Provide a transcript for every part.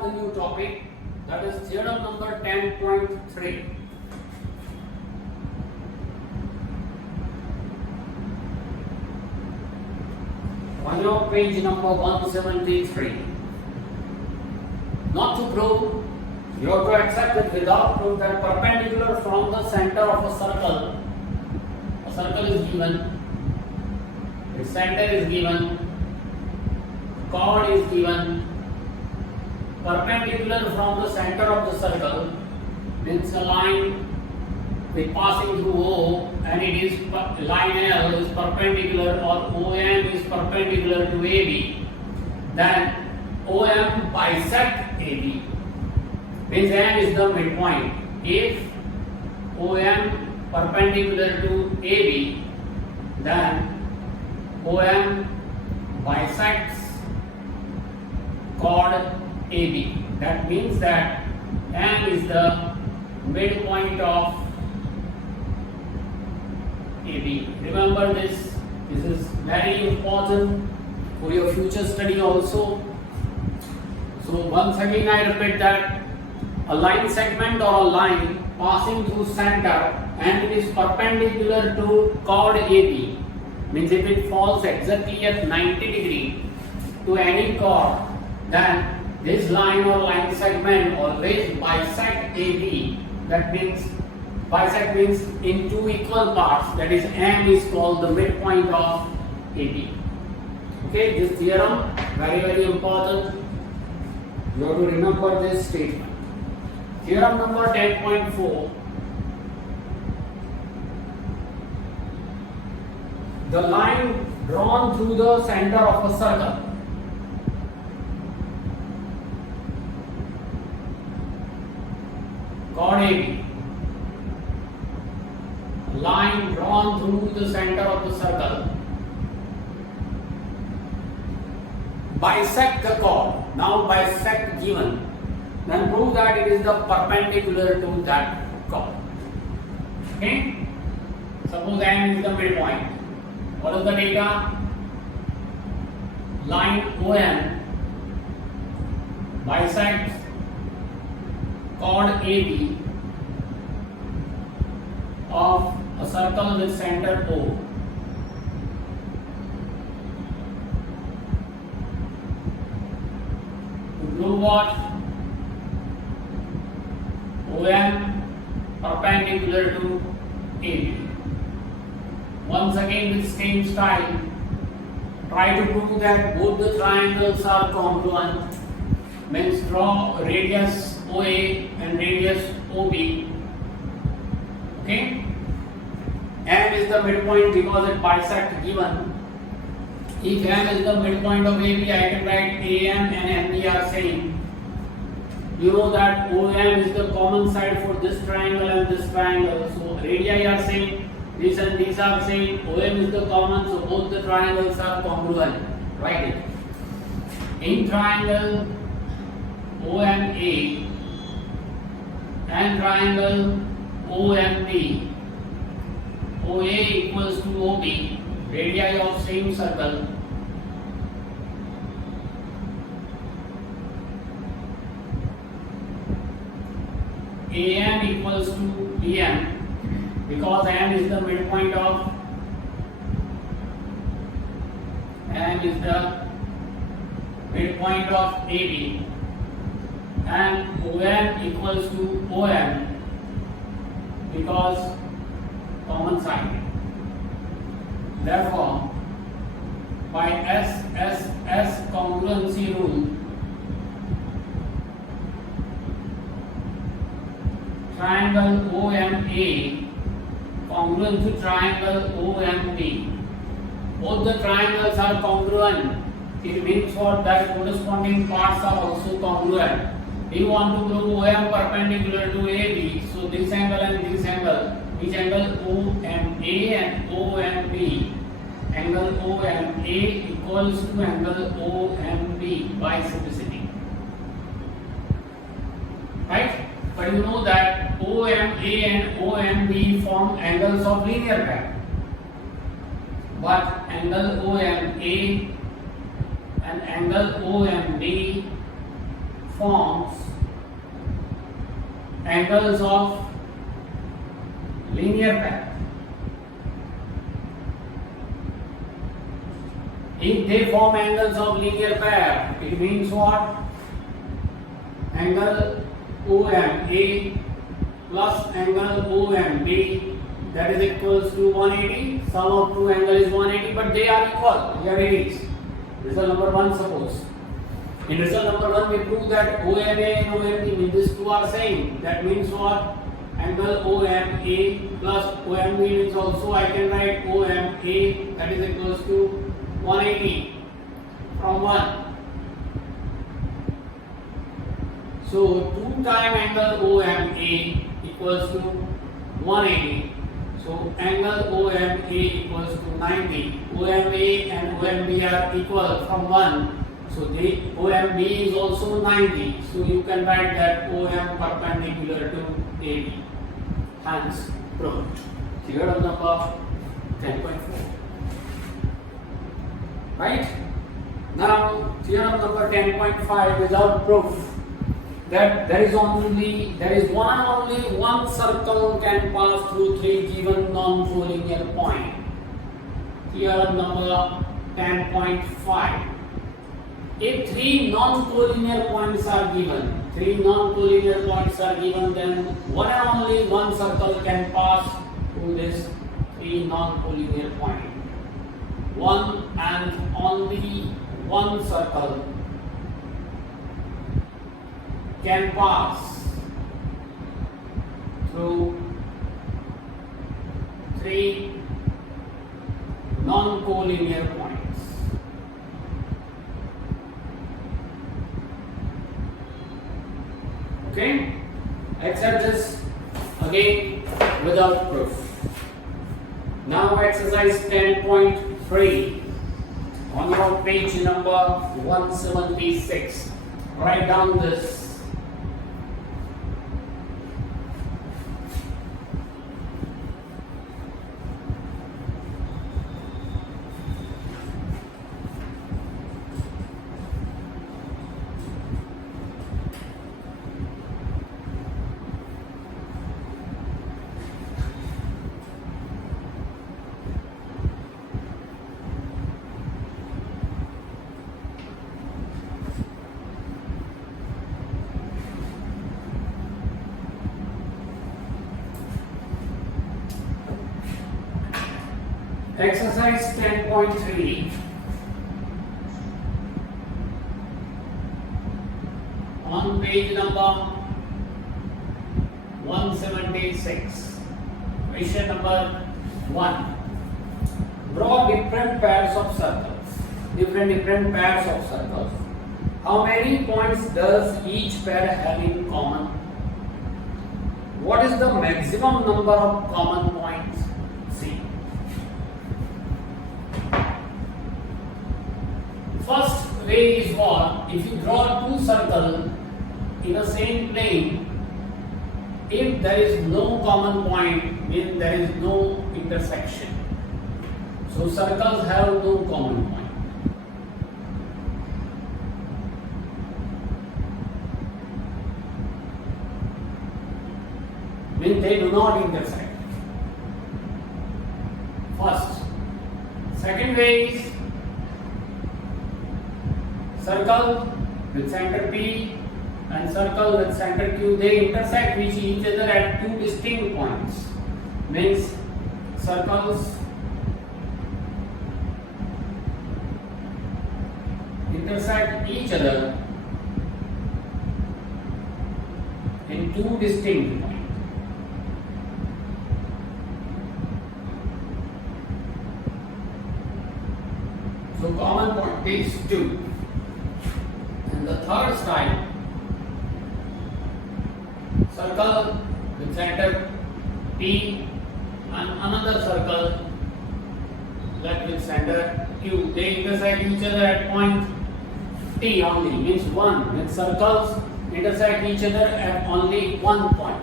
start the new topic, that is theorem number 10.3. On your page number 173. Not to prove, you have to accept it without proof that perpendicular from the center of a circle is given, its center is given, chord is given, perpendicular from the center of the circle means a line with passing through O, and it is line L is perpendicular, or OM is perpendicular to AB, then OM bisect AB, means M is the midpoint. If OM perpendicular to AB, then OM bisects chord AB. That means that M is the midpoint of AB. Remember this. This is very important for your future study also. So once again I repeat that a line segment or a line passing through center and it is perpendicular to chord AB, means if it falls exactly at 90 degree to any chord, then this line or line segment always bisect AB. That means bisect means in two equal parts, that is M is called the midpoint of AB. Okay, this theorem very important. You have to remember this statement. Theorem number 10.4. The line drawn through the center of a circle chord AB, line drawn through the center of the circle bisect the chord. Now bisect given, then prove that it is the perpendicular to that chord. Okay? Suppose M is the midpoint. What is the data? Line OM bisects chord AB of a circle with center O. To prove what? OM perpendicular to AB. Once again with same style, try to prove that both the triangles are congruent, means draw radius OA and radius OB. Okay? M is the midpoint because it bisect given. If M is the midpoint of AB, I can write AM and MB are same. You know that OM is the common side for this triangle and this triangle. So radii are same. This and these are same. OM is the common, so both the triangles are congruent. Write it. In triangle OMA and triangle OMB, OA equals to OB, radii of same circle. AM equals to BM, because M is the midpoint of AB, and OM equals to OM because common side. Therefore, by SSS congruency rule, triangle OMA congruent to triangle OMB. Both the triangles are congruent. It means what? That corresponding parts are also congruent. We want to prove OM perpendicular to AB. So this angle and this angle, which angle OMA and OMB. Angle OMA equals to angle OMB by simplicity. Right? But you know that OMA and OMB form angles of linear pair. But angle OMA and angle OMB forms angles of linear pair. If they form angles of linear pair, it means what? Angle OMA plus angle OMB, that is equals to 180. Sum of two angles is 180, but they are equal. Here it is. Result number 1, suppose. In result number 1, we prove that OMA and OMB mean these two are same. That means what? Angle OMA plus OMB means also I can write OMA, that is equals to 180 from 1. So 2 times angle OMA equals to 180. So angle OMA equals to 90. OMA and OMB are equal from 1. So the OMB is also 90. So you can write that OM perpendicular to AB. Hence proved. Theorem number 10.4. Right? Now theorem number 10.5 without proof. That there is only one circle can pass through 3 given non-collinear point. Theorem number 10.5. If 3 non-collinear points are given, then one and only one circle can pass through this 3 non-collinear point. One and only one circle can pass through 3 non-collinear points. Okay? Accept this again without proof. Now exercise 10.3 on your page number 176. Write down this. Exercise 10.3 on page number 176. Question number 1. Draw different pairs of circles. Different pairs of circles. How many points does each pair have in common? What is the maximum number of common points? See. First way is what? If you draw 2 circles in the same plane, if there is no common point, means there is no intersection. So circles have no common point. Means they do not intersect. First. Second way is circle with center P and circle with center Q, they intersect with each other at 2 distinct points. Means circles intersect each other in 2 distinct points. So common point is 2. And the third style, circle with center P and another circle left with center Q. They intersect each other at point T only, means 1. When circles intersect each other at only one point.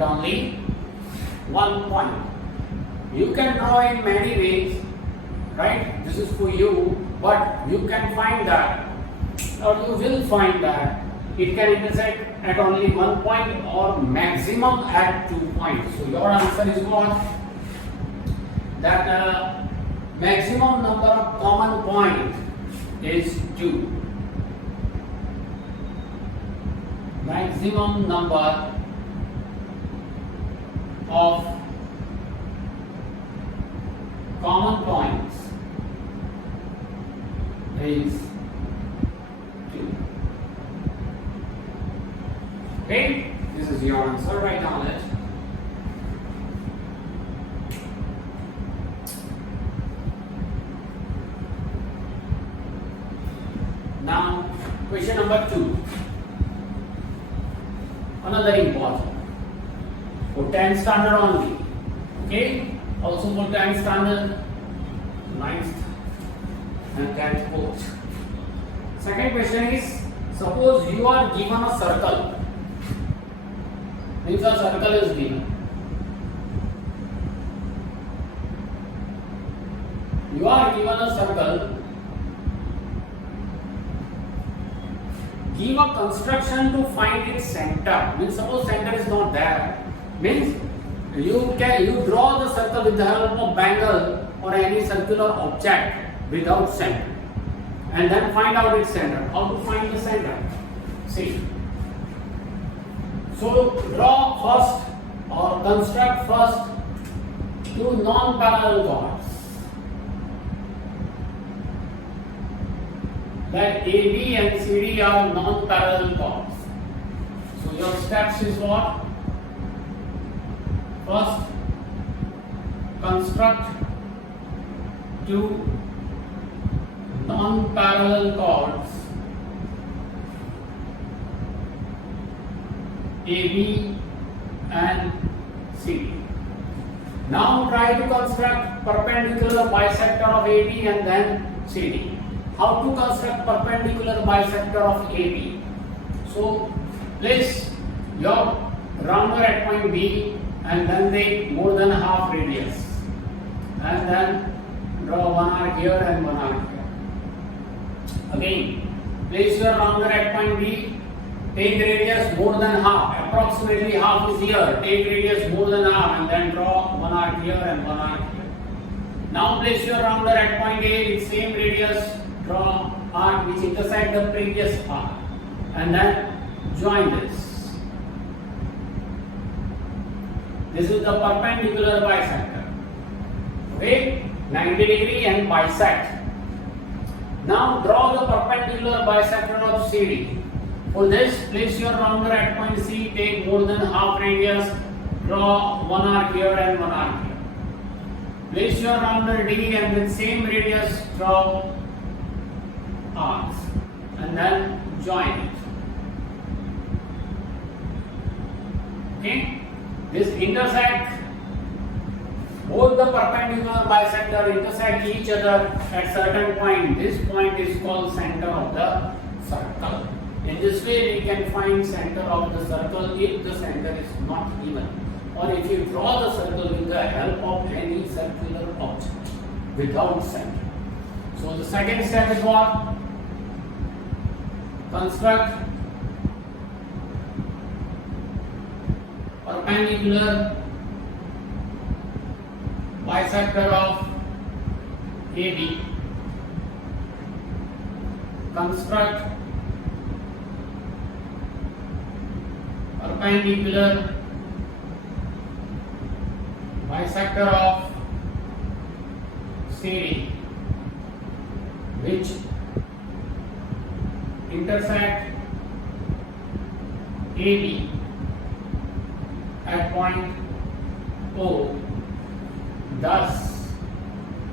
at only one point. You can draw in many ways, right? This is for you, but you can find that, or you will find that it can intersect at only one point or maximum at 2 points. So your answer is what? That maximum number of common points is 2. Maximum number of common points is 2. Okay, this is your answer. Write down it. Now, question number 2. Another important for 10th standard only. Okay, also for 10th standard, 9th and 10th both. Second question is, suppose you are given a circle. Means a circle is given. You are given a circle. Give a construction to find its center. Means suppose center is not there. Means you draw the circle with the help of bangle or any circular object without center, and then find out its center. How to find the center? See. So draw first or construct first two non-parallel chords. That AB and CD are non-parallel chords. So your steps is what? First, construct two non-parallel chords AB and CD. Now try to construct perpendicular bisector of AB and then CD. How to construct perpendicular bisector of AB? So place your rounder at point B and then take more than half radius, and then draw one arc here and one arc here. Again, place your rounder at point B, take radius more than half, approximately half is here, take radius more than half and then draw one arc here and one arc here. Now place your rounder at point A with same radius, draw arc which intersect the previous arc and then join this. This is the perpendicular bisector. Okay, 90 degree and bisect. Now draw the perpendicular bisector of CD. For this, place your rounder at point C, take more than half radius, draw one arc here and one arc here. Place your rounder D and with same radius draw arcs and then join it. Okay, this intersect, both the perpendicular bisector intersect each other at certain point. This point is called center of the circle. In this way we can find center of the circle if the center is not even, or if you draw the circle with the help of any circular object without center. So the second step is what? Construct perpendicular bisector of AB. Construct perpendicular bisector of CD which intersect AB at point O. Thus,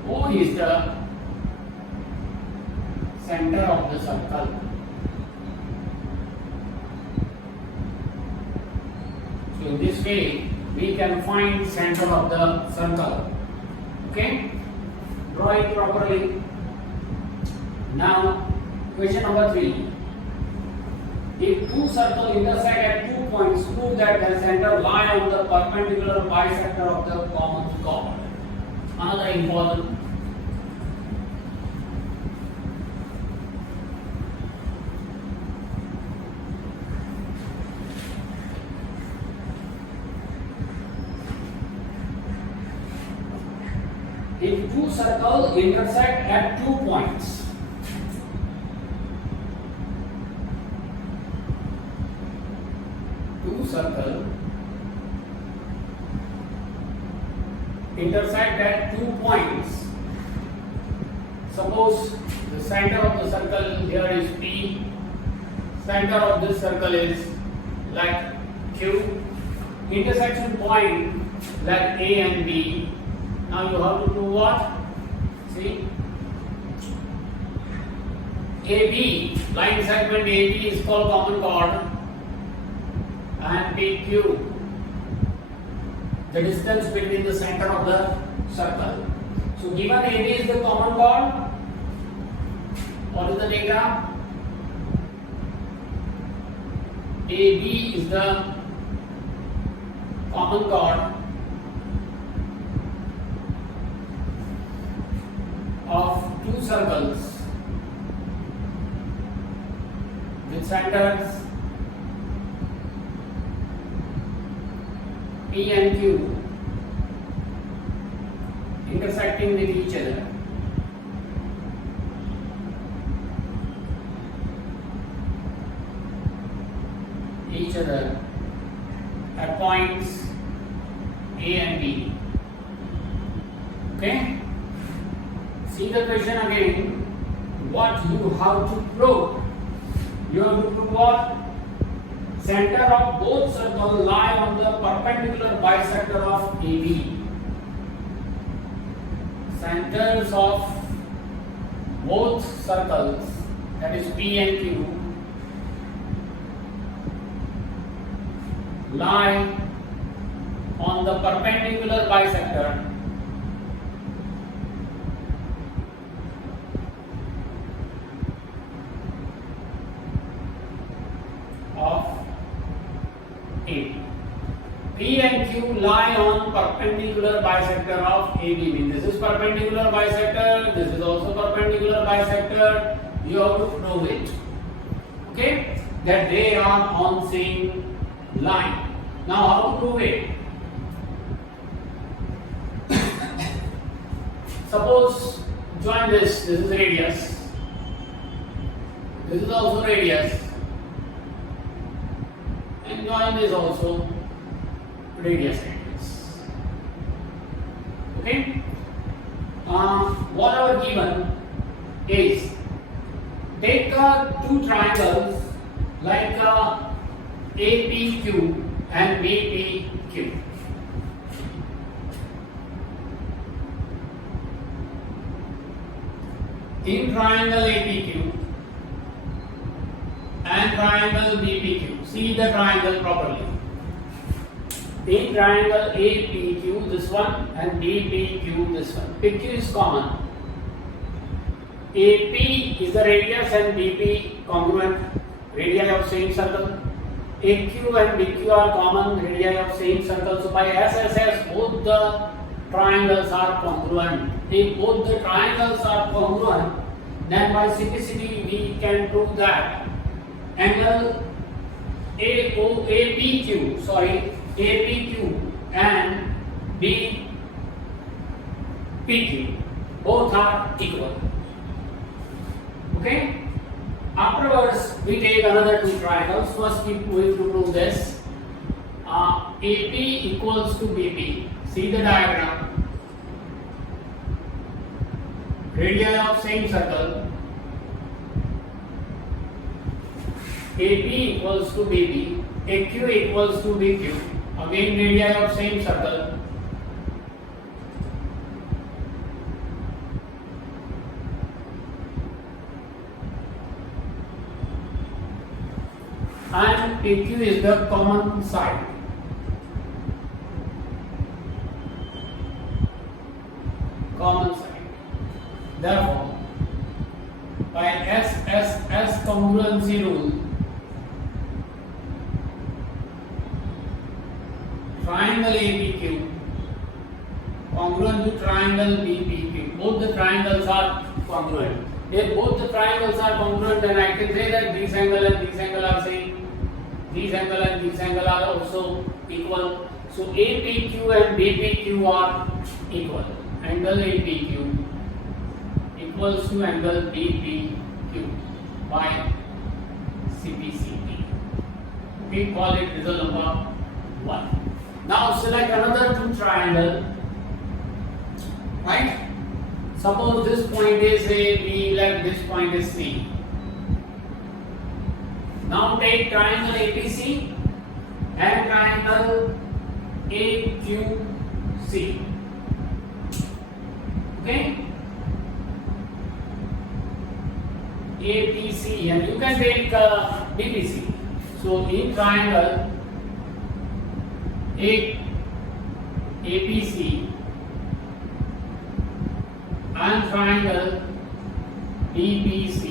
O is the center of the circle. So in this way, we can find center of the circle. Okay? Draw it properly. Now, question number 3. If two circles intersect at 2 points, prove that their center lie on the perpendicular bisector of the common chord. Another important. If two circles intersect at 2 points, circle intersect at 2 points. Suppose the center of the circle here is P, center of this circle is like Q, intersection point like A and B. Now you have to do what? See, AB, line segment AB is called common chord, and PQ, the distance between the center of the circle. So given AB is the common chord, what is the diagram? AB is the common chord of two circles with centers P and Q intersecting with each other. At points A and B. Okay? See the question again. What you have to prove? You have to prove what? Center of both circles lie on the perpendicular bisector of AB. Centers of both circles, that is P and Q, lie on the perpendicular bisector of A. P and Q lie on perpendicular bisector of AB. Means this is perpendicular bisector, this is also perpendicular bisector. You have to prove it. Okay? That they are on same line. Now how to prove it? Suppose join this. This is radius. This is also radius. And join this also radius. Okay? Whatever given is, take two triangles like APQ and BPQ. In triangle APQ and triangle BPQ, see the triangle properly. In triangle APQ, this one, and BPQ, this one. PQ is common. AP is the radius and BP congruent, radii of same circle. AQ and BQ are common, radii of same circle. So by SSS, both the triangles are congruent. If both the triangles are congruent, then by simplicity we can prove that angle APQ and BPQ both are equal. Okay? Afterwards, we take another two triangles. First, we will prove this. AP equals to BP. See the diagram. Radii of same circle. AP equals to BP. AQ equals to BQ. Again, radii of same circle. And PQ is the common side. Common side. Therefore, by SSS congruency rule, triangle ABQ congruent to triangle BPQ. Both the triangles are congruent. If both the triangles are congruent, then I can say that this angle and this angle are same. This angle and this angle are also equal. So APQ and BPQ are equal. Angle APQ equals to angle BPQ by CPCP. We call it result number 1. Now select another two triangle. Right? Suppose this point is A, B, like this point is C. Now take triangle APC and triangle AQC. Okay? APC, and you can take BPC. So in triangle APC and triangle BPC.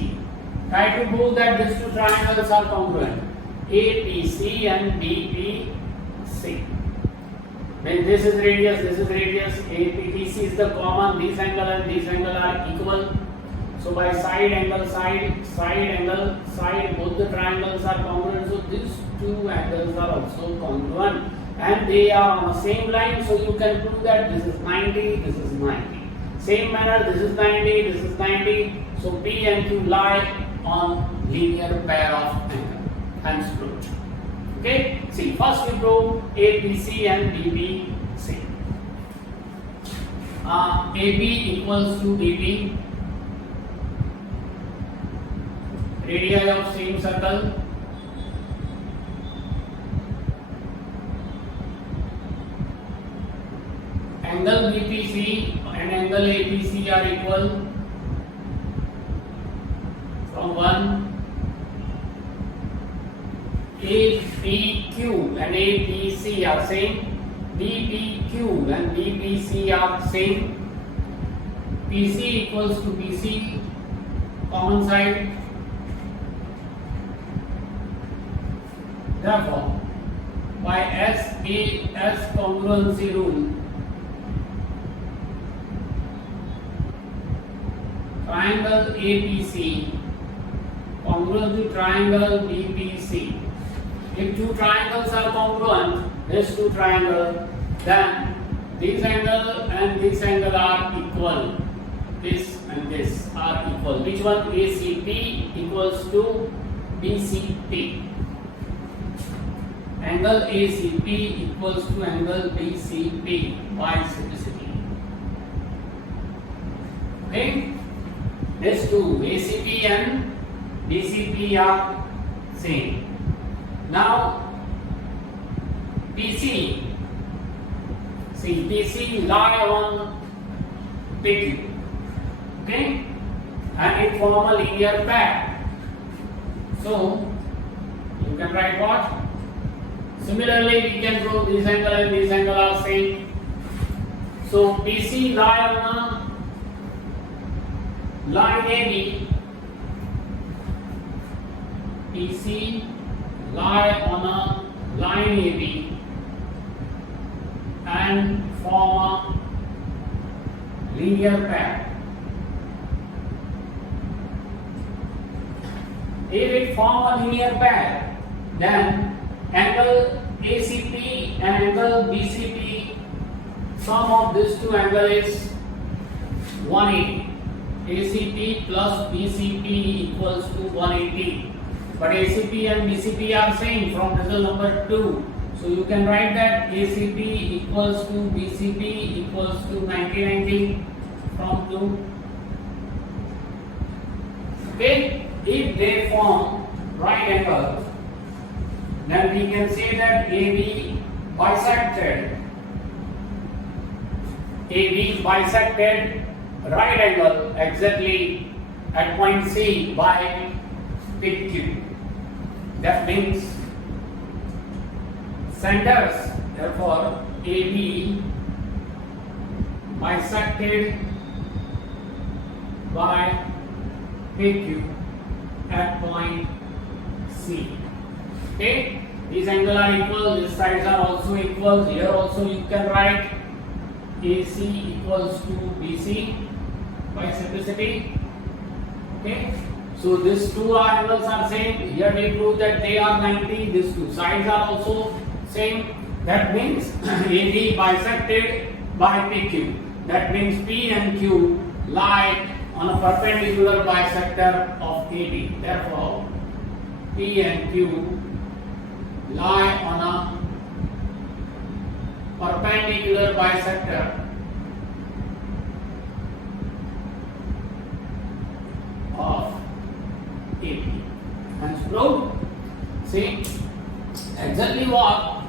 Try to prove that these two triangles are congruent. APC and BPC. When this is radius, APTC is the common. This angle and this angle are equal. So by side angle, both the triangles are congruent. So these two angles are also congruent, and they are on the same line. So you can prove that this is 90, this is 90. Same manner, this is 90, this is 90. So P and Q lie on linear pair of angles. Hence proved. Okay. See, first we prove APC and BPC. AB equals to BB. Radii of same circle. Angle BPC and angle APC are equal from 1. APQ and APC are same. BPQ and BPC are same. PC equals to BC, common side. Therefore, by SAS congruency rule, triangle APC congruent to triangle BPC. If two triangles are congruent, these two triangles, then this angle and this angle are equal. This and this are equal. Which one? ACP equals to BCP. Angle ACP equals to angle BCP by simplicity. Okay? These two, ACP and BCP are same. Now PC, see PC lie on PQ, okay, and it form a linear pair. So you can write what? Similarly, we can prove this angle and this angle are same. So PC lie on a line AB. PC lie on a line AB and form a linear pair. If it form a linear pair, then angle ACP and angle BCP, sum of these two angles is 180. ACP plus BCP equals to 180. But ACP and BCP are same from result number 2. So you can write that ACP equals to BCP equals to 90 from 2. Okay, if they form right angle, then we can say that AB bisected right angle exactly at point C by PQ. That means centers, therefore AB bisected by PQ at point C. Okay, These angles are equal, these sides are also equal. Here also you can write AC equals to BC by simplicity. Okay. So these two angles are same. Here we prove that they are 90. These two sides are also same. That means AB bisected by PQ. That means P and Q lie on a perpendicular bisector of AB. Therefore, P and Q lie on a perpendicular bisector of AB. Hence proved. See, exactly what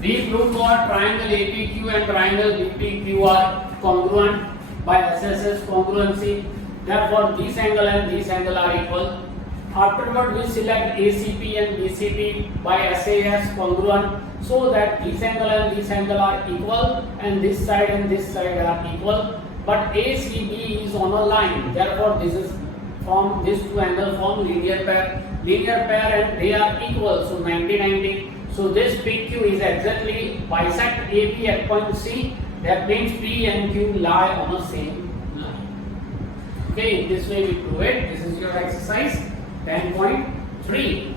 we proved what triangle APQ and triangle BPQ are congruent by SSS congruency. Therefore, this angle and this angle are equal. Afterward, we select ACP and BCP by SAS congruent, so that this angle and this angle are equal and this side and this side are equal. But ACB is on a line. Therefore, this is form these two angles form linear pair. Linear pair and they are equal. So 90-90. So this PQ is exactly bisect AB at point C. That means P and Q lie on the same line. Okay, in this way we prove it. This is your exercise 10.3.